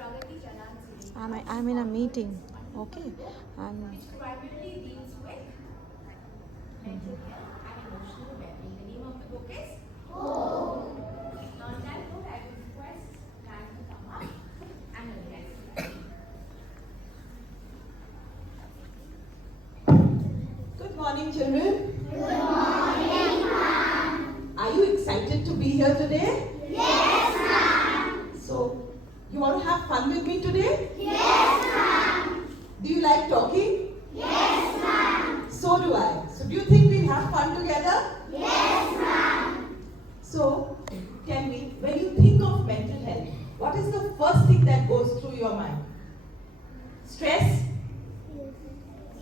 Pragati Sureka, I'm in a meeting. Okay. which primarily deals with mental health and emotional well-being. The name of the book is On that note, I would request Nan to come up and address it. Good morning, children. Good morning, ma'am. Are you excited to be here today? Yes, ma'am. So, you want to have fun with me today? Yes, ma'am. Do you like talking? Yes, ma'am. So do I. So, do you think we'll have fun together? Yes, ma'am. So, tell me, when you think of mental health, what is the first thing that goes through your mind? Stress?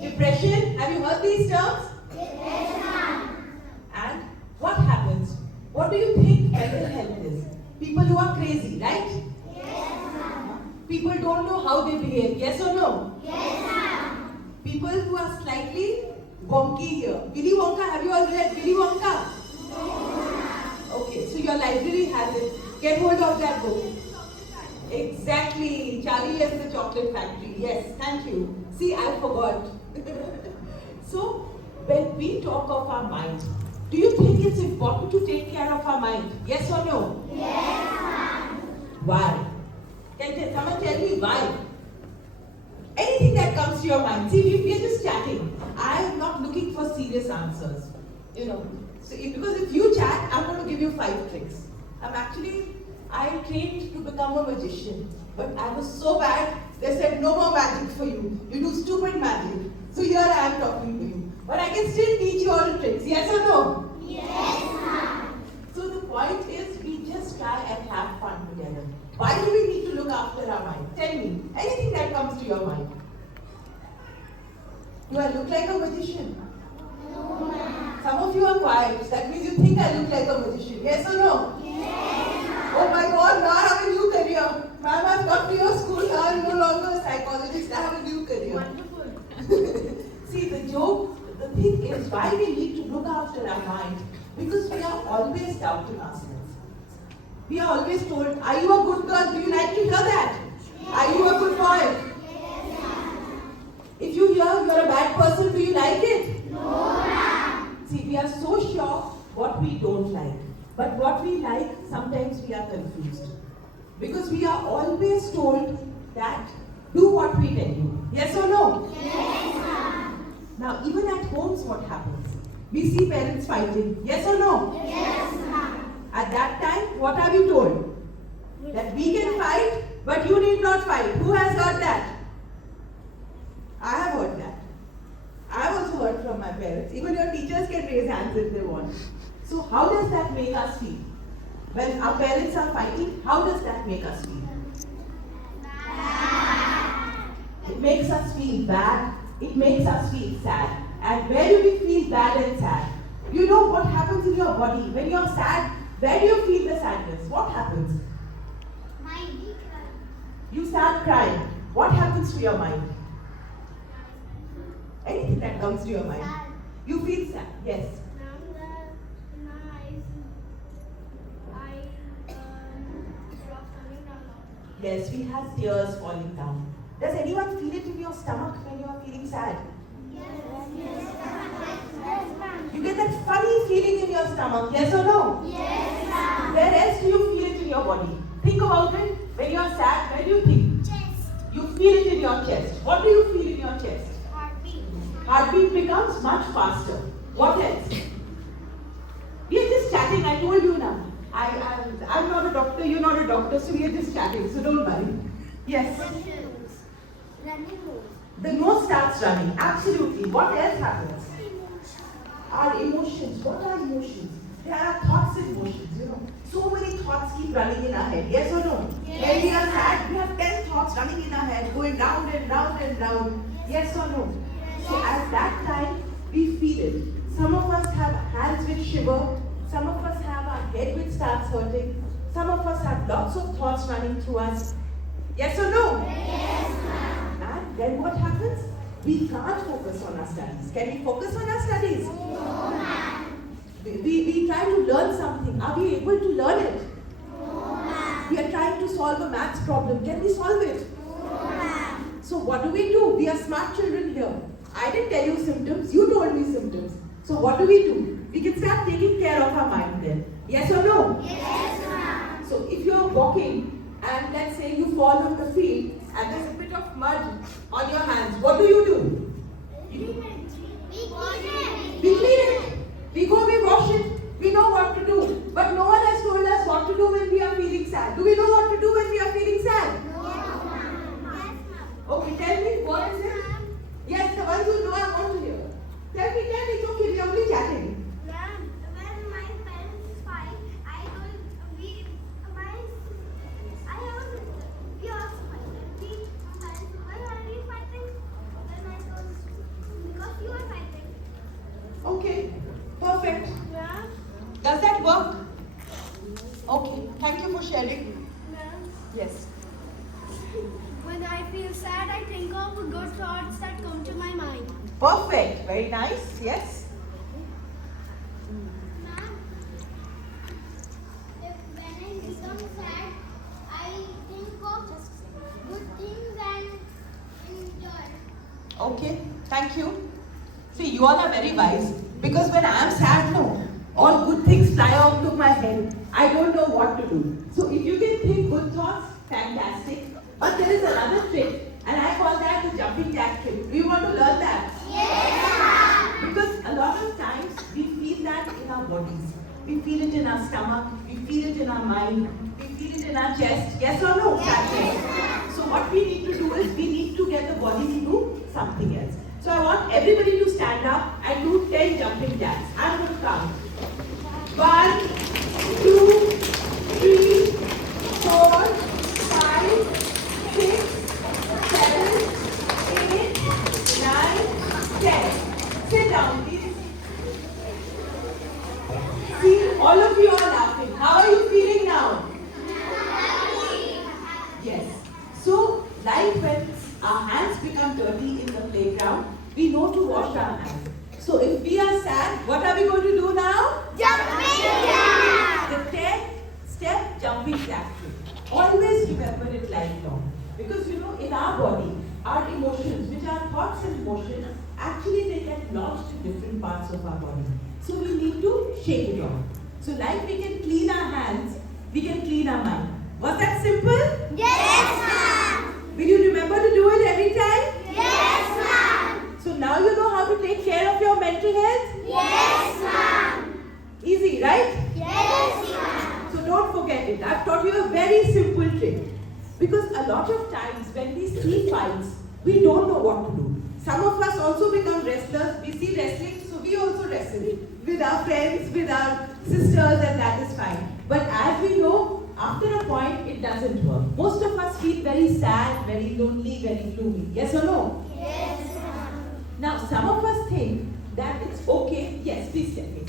Depression? Have you heard these terms? Yes, ma'am. And what happens? What do you think mental health is? People who are crazy, right? Yes, ma'am. People don't know how they behave, yes or no? Yes, ma'am. People who are slightly wonky here. Willy Wonka, have you all read Willy Wonka? No. Okay, so your library has it. Get hold of that book. Exactly. Charlie is the chocolate factory. Yes, thank you. See, I forgot. So, when we talk of our mind, do you think it's important to take care of our mind? Yes or no? Yes, ma'am. Why? Can someone tell me why? Anything that comes to your mind. See, we are just chatting. I am not looking for serious answers. So because if you chat, I'm going to give you 5 tricks. I trained to become a magician. But I was so bad, they said no more magic for you. You do stupid magic. So here I am talking to you. But I can still teach you all tricks. Yes or no? Yes, ma'am. So the point is, we just try and have fun together. Why do we need to look after our mind? Tell me, anything that comes to your mind. Do I look like a magician? No, ma'am. Some of you are quiet. That means you think I look like a magician. Yes or no? Yes, ma'am. Oh my God, now I have a new career. Ma'am, I've got to your school. Now I'm no longer a psychologist. I have a new career. Wonderful. See, the thing is, why we need to look after our mind? Because we are always doubting ourselves. We are always told, are you a good girl? Do you like to hear that? Yes. Are you a good boy? Yes. If you hear you're a bad person, do you like it? No, ma'am. See, we are so sure what we don't like. But what we like, sometimes we are confused. Because we are always told that do what we tell you. Yes or no? Yes, ma'am. Now, even at homes, what happens? We see parents fighting. Yes or no? Yes, ma'am. At that time, what are we told? That we can fight, but you need not fight. Who has heard that? I have heard that. I have also heard from my parents. Even your teachers can raise hands if they want. So how does that make us feel? When our parents are fighting, how does that make us feel? Bad. It makes us feel bad. It makes us feel sad. And where do we feel bad and sad? You know what happens in your body? When you're sad, where do you feel the sadness? What happens? Mind. You start crying. What happens to your mind? Anything that comes to your mind. Sad. You feel sad. Yes. In my eyes, drops coming down. Yes, we have tears falling down. Does anyone feel it in your stomach when you are feeling sad? Yes, You get that funny feeling in your stomach, yes or no? yes, ma'am. Where else do you feel it in your body? Think about it. When you are sad, where do you think? Chest. You feel it in your chest. What do you feel in your chest? Heartbeat. Heartbeat becomes much faster. What else? We are just chatting, I told you now. I'm not a doctor, you're not a doctor, so we are just chatting, so don't worry. Yes. Running nose. The nose starts running, absolutely. What else happens? Our emotions. What are emotions? There are thoughts and emotions, So many thoughts keep running in our head. Yes or no? Yes. When we are sad, we have 10 thoughts running in our head, going round and round and round. Yes or no? Yes. So at that time, we feel it. Some of us have hands which shiver. Some of us have our head which starts hurting. Some of us have lots of thoughts running through us. Yes or no? Yes, ma'am. And then what happens? We can't focus on our studies. Can we focus on our studies? No, ma'am. We try to learn something. Are we able to learn it? No, ma'am. We are trying to solve a maths problem. Can we solve it? No, ma'am. So what do? We are smart children here. I didn't tell you symptoms, you told me symptoms. So what do? We can start taking care of our mind then. Yes or no? Yes, ma'am. So if you are walking and let's say you fall on the field and there's a bit of mud on your hands, what do? We clean it. We clean it. We go, we wash it. We know what to do. But no one has told us what to do when we are feeling sad. Do we know what to do when we are feeling sad? No, ma'am. Yes, ma'am. Okay, tell me, what is it? Yes, the ones who know I want to hear. Tell me, it's okay, we are only chatting. Ma'am, when my parents fight, I have a sister. We also fight. Why are we fighting? Then I told, because you are fighting. Okay, perfect. Ma'am, Does that work? Okay, thank you for sharing. ma'am. Yes. When I feel sad, I think of good thoughts that come to my mind. Perfect, very nice, yes. Ma'am, when I become sad, I think of good things and enjoy. Okay, thank you. See, you all are very wise because when I am sad, no, all good things fly out of my head. I don't know what to do. So if you can think good thoughts, fantastic. But there is another trick, and I call that the jumping jack trick. Do you want to learn that? Yes, Because a lot of times we feel that in our bodies. We feel it in our stomach, we feel it in our mind, we feel it in our chest. Yes or no? Yes. So what we need to do is we need to get the body to do something else. So I want everybody to stand up and do 10 jumping jacks. I'm going to count. 1, 2, 3, 4, 5, 6, 7, 8, 9, 10. Sit down, please. See, all of you are laughing. How are you feeling now? Yes. So, like when our hands become dirty in the playground, we know to wash our hands. So, if we are sad, what are we going to do now? jumping jack. The 10-step jumping jack trick. Always remember it lifelong. Because you know, in our body, our emotions, which are thoughts and emotions, actually they get lodged in different parts of our body. So we need to shake it off. So like we can clean our hands, we can clean our mind. Was that simple? Yes, ma'am. Will you remember to do it every time? Yes, ma'am. So now you know how to take care of your mental health? Yes, ma'am. Easy, right? Yes, ma'am. So don't forget it. I've taught you a very simple trick. Because a lot of times when we see fights, we don't know what to do. Some of us also become wrestlers. We see wrestling, so we also wrestle with our friends, with our sisters, and that is fine. But as we know, after a point, it doesn't work. Most of us feel very sad, very lonely, very gloomy. Yes or no? Yes, ma'am. Now, some of us think that it's okay. Yes, please tell me.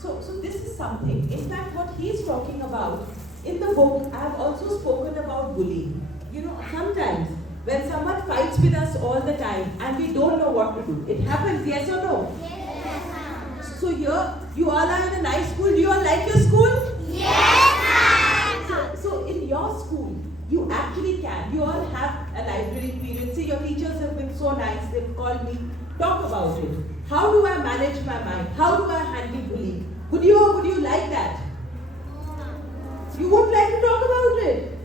So this is something. In fact, what he's talking about in the book, I have also spoken about bullying. You know, sometimes when someone fights with us all the time and we don't know what to do, it happens. Yes or no? Yes, ma'am. So here, you all are in a nice school. Do you all like your school? Yes, ma'am. So in your school, you actually can. You all have a library period. See, your teachers have been so nice. They've called me. Talk about it. How do I manage my mind? How do I handle bullying? Would you like that? You would like to talk about it?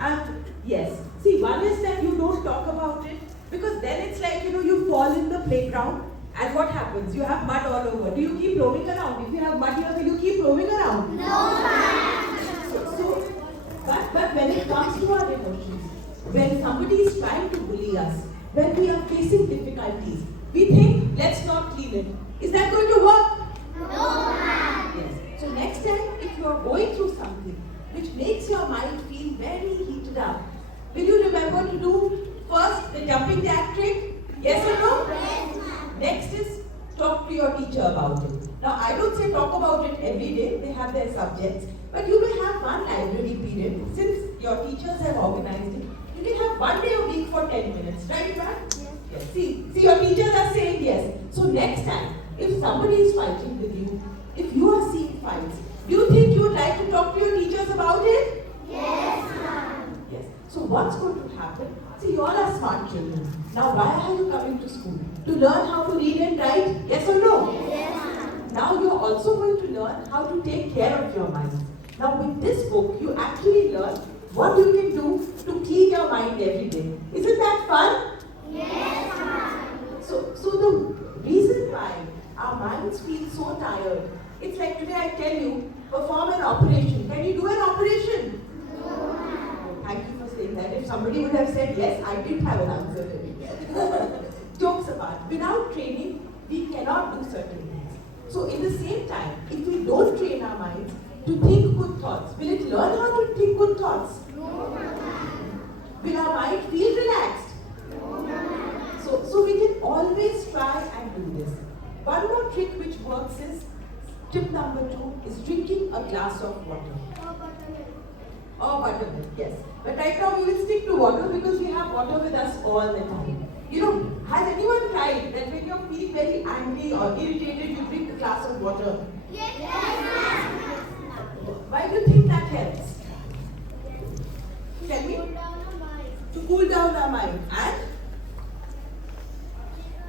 And yes. See, one is that you don't talk about it because then it's like, you know, you fall in the playground and what happens? You have mud all over. Do you keep roaming around? If you have mud here, will you keep roaming around? No, ma'am. But when it comes to our emotions, when somebody is trying to bully us, when we are facing difficulties, we think, let's not clean it. Is that going to work? No, ma'am. Yes. So next time, if you are going through something which makes your mind feel very heated up, will you remember to do first the jumping jack trick? Yes or no? Yes, ma'am. Next is talk to your teacher about it. Now, I don't say talk about it every day, they have their subjects, but you will have one library period. Since your teachers have organized it, you can have one day a week for 10 minutes, right, ma'am? Yes. See, your teachers are saying yes. So next time, if somebody is fighting with you, if you are seeing fights, do you think you would like to talk to your teachers about it? Yes, ma'am. Yes. So what's going to happen? See, you all are smart children. Now, why are you coming to school? To learn how to read and write? Yes or no? Yes, ma'am. Now, you're also going to learn how to take care of your mind. Now, with this book, you actually learn what you can do to clean your mind every day. Isn't that fun? Yes, ma'am. So the reason why our minds feel so tired, it's like today I tell you, perform an operation. Can you do an operation? No, ma'am. Oh, thank you for saying that. If somebody would have said yes, I did have an answer ready. Jokes apart, without training, we cannot do certain things. So in the same time, if we don't train our minds to think good thoughts, will it learn how to think good thoughts? No, ma'am. Will our mind feel relaxed? No, ma'am. So we can always try and do this. One more trick which works is, tip number 2 is drinking a glass of water. Or buttermilk, yes. But right now we will stick to water because we have water with us all the time. You know, has anyone tried that when you're feeling very angry or irritated, you drink a glass of water? Yes, ma'am. Why do you think that helps? Tell me. Cool down our mind. To cool down our mind. And?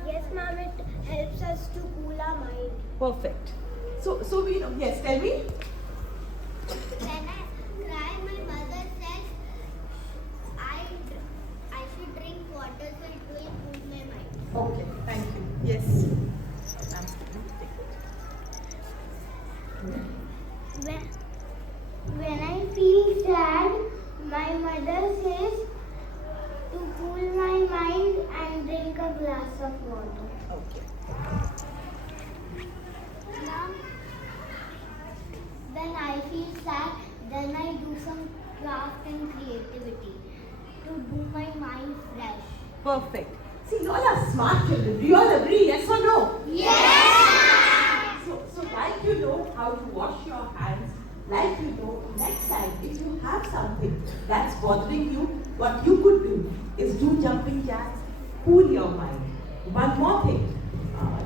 Yes, ma'am. It helps us to cool our mind. Perfect. So we know. Yes, tell me. When I cry, my mother says I should drink water so it will cool my mind. Okay, thank you. Yes. When I feel sad, my mother says to cool my mind and drink a glass of water. Okay. Now, when I feel sad, then I do some craft and creativity to do my mind fresh. Perfect. See, you all are smart children. Do you all agree? Yes or no? Yes! So like you know how to wash your hands, like you know, next time if you have something that's bothering you, what you could do is do jumping jacks, cool your mind. One more thing.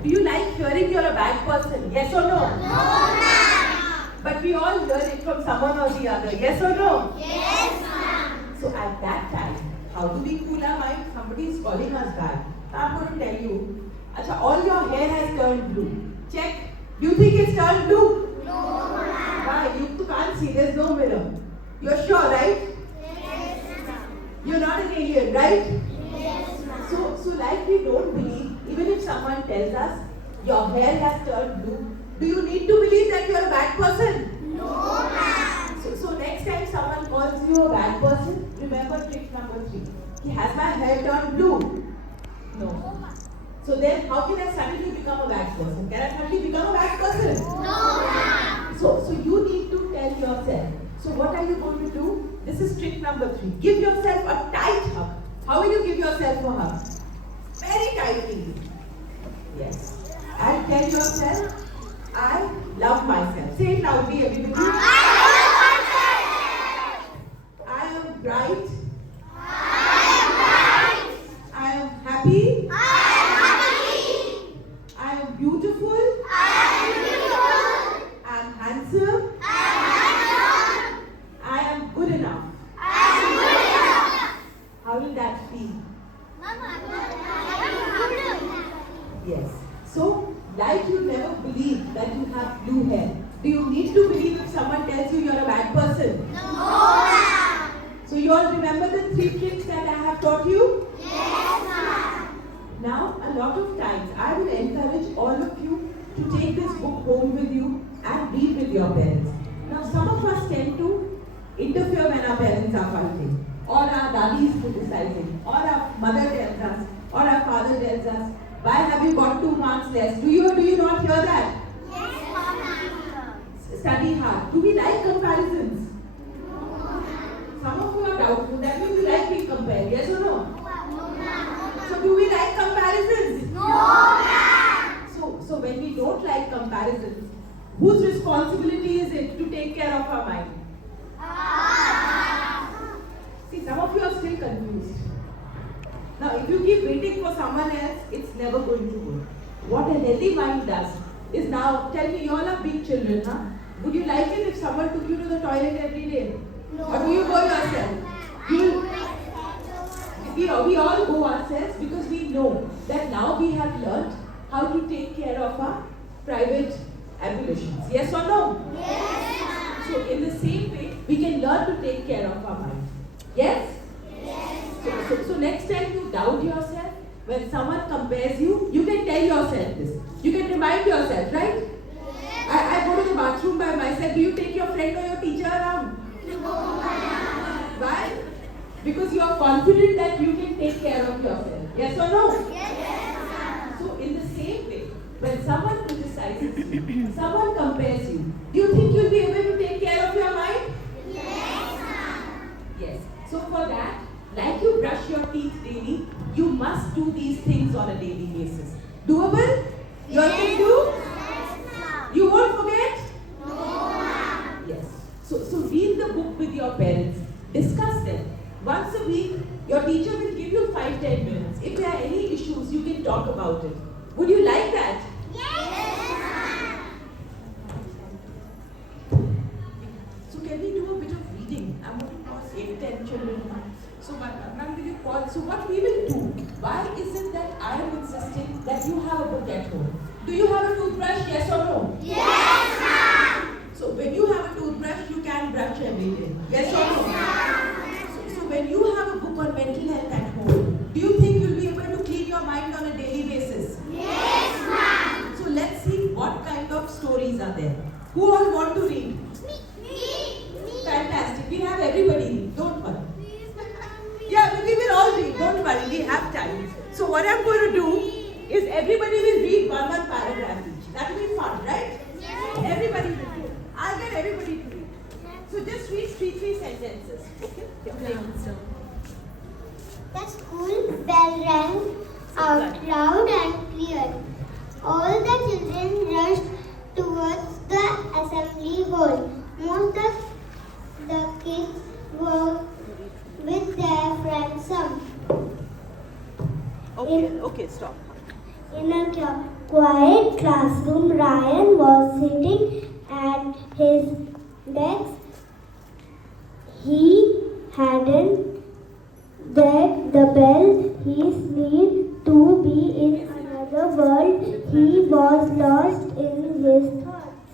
Do you like hearing you're a bad person? Yes or no? No, ma'am! But we all hear it from someone or the other. Yes or no? Yes, ma'am! So at that time, how do we cool our mind? Somebody is calling us back. I'm going to tell you, Acha, all your hair has turned blue. Check. Do you think it's turned blue? No, ma'am! Why? You can't see. There's no mirror. You're sure, right? Yes, ma'am! You're not an alien, right? Yes, ma'am! So like we don't believe, even if someone tells us your hair has turned blue, do you need to believe that you're a bad person? No, ma'am! So next time someone calls you a bad person, remember trick number 3. Has my hair turned blue? No. So then how can I suddenly become a bad person? Can I suddenly become a bad person? No, ma'am! So you need to tell yourself. So what are you going to do? This is trick number 3. Give yourself a tight hug. How will you give yourself a hug? Very tightly. Yes. And tell yourself, I love myself. Say it loudly, everybody. I am bright. I am happy. I am beautiful. I am handsome. I am good enough. How will that feel? Yes. So, like you never believe that you have blue hair, do you need to believe if someone tells you you're a bad person? No! So you all remember the 3 tricks that I have taught you? Yes, ma'am! Now, a lot of times, I will encourage all of you to take this book home with you and read with your parents. Now, some of us tend to interfere when our parents are fighting, or our daddy is criticizing, or our mother tells us, or our father tells us, why have you got 2 marks less? Do you or do you not hear that? Yes, ma'am! Study hard. Do we like comparisons? Some of you are doubtful. That means you like being compared. Yes or no? No, ma'am! So do we like comparisons? No, ma'am! So if you keep waiting for someone else, it's never going to work. What a healthy mind does is now, tell me, you all are big children, huh? Would you like it if someone took you to the toilet every day? No. Or do you go yourself? We all go ourselves because we know that now we have learnt how to take care of our private ablutions. Yes or no? Yes. So in the same way, we can learn to take care of our mind. Yes? So next time you doubt yourself, when someone compares you, you can tell yourself this. You can remind yourself, right? I go to the bathroom by myself. Do you take your friend or your teacher around? Why? Because you are confident that you can take care of yourself. Yes or no? Yes. So in the same way, when someone criticizes you, someone compares you, do you think you'll be able to take care of your mind? Yes. So for that, like you brush your teeth daily, you must do these things on a daily basis. Doable? You all can do? You won't forget? Yes. So read the book with your parents. Discuss them. Once a week, your teacher will give you 5-10 minutes. If there are any issues, you can talk about it. Would you like that? So can we do a bit of reading? I'm going to pause 8-10 children. So ma'am, will you pause? So what we will do, why is it that I am insisting that you have a book at home? Do you have a toothbrush, yes or no? Yes, ma'am. So when you have a toothbrush, you can brush every day. Yes or no? So when you have a book on mental health at home, do you think you'll be able to clean your mind on a daily basis? Yes, ma'am. So let's see what kind of stories are there. Who all want to read? Me. Fantastic. We have everybody read. Don't worry. Yeah, we will all read. Don't worry. We have time. So what I'm going to do is everybody will read one paragraph each. That will be fun, right? Yes. Everybody will read. I'll get everybody to read. So just read three sentences. Okay? The school bell rang out loud and clear. All the children rushed towards the assembly hall. Most of the kids were with their friends. Okay, stop. In a quiet classroom, Ryan was sitting at his desk. He hadn't read the bell. He seemed to be in another world. He was lost in his thoughts.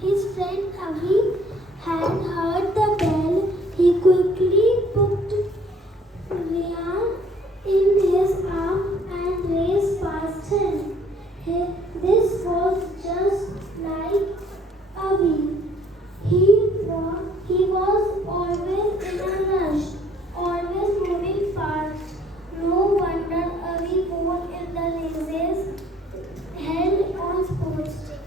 His friend Avi had heard the bell. He quickly put Ryan in his arm and raced past him. This was just like Avi. He was always in a rush, always moving fast. No wonder Avi won in the races held on sports day.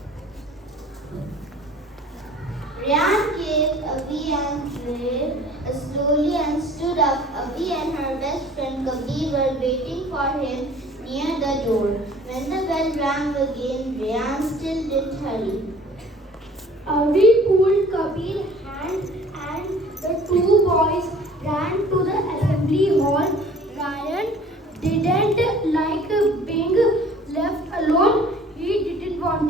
Ryan gave Avi and Ray slowly and stood up. Avi and her best friend Kabir were waiting for him near the door. When the bell rang again, Ryan still didn't hurry. Avi pulled Kabir's hand and the two boys ran to the assembly hall. Ryan didn't like being left alone. He didn't want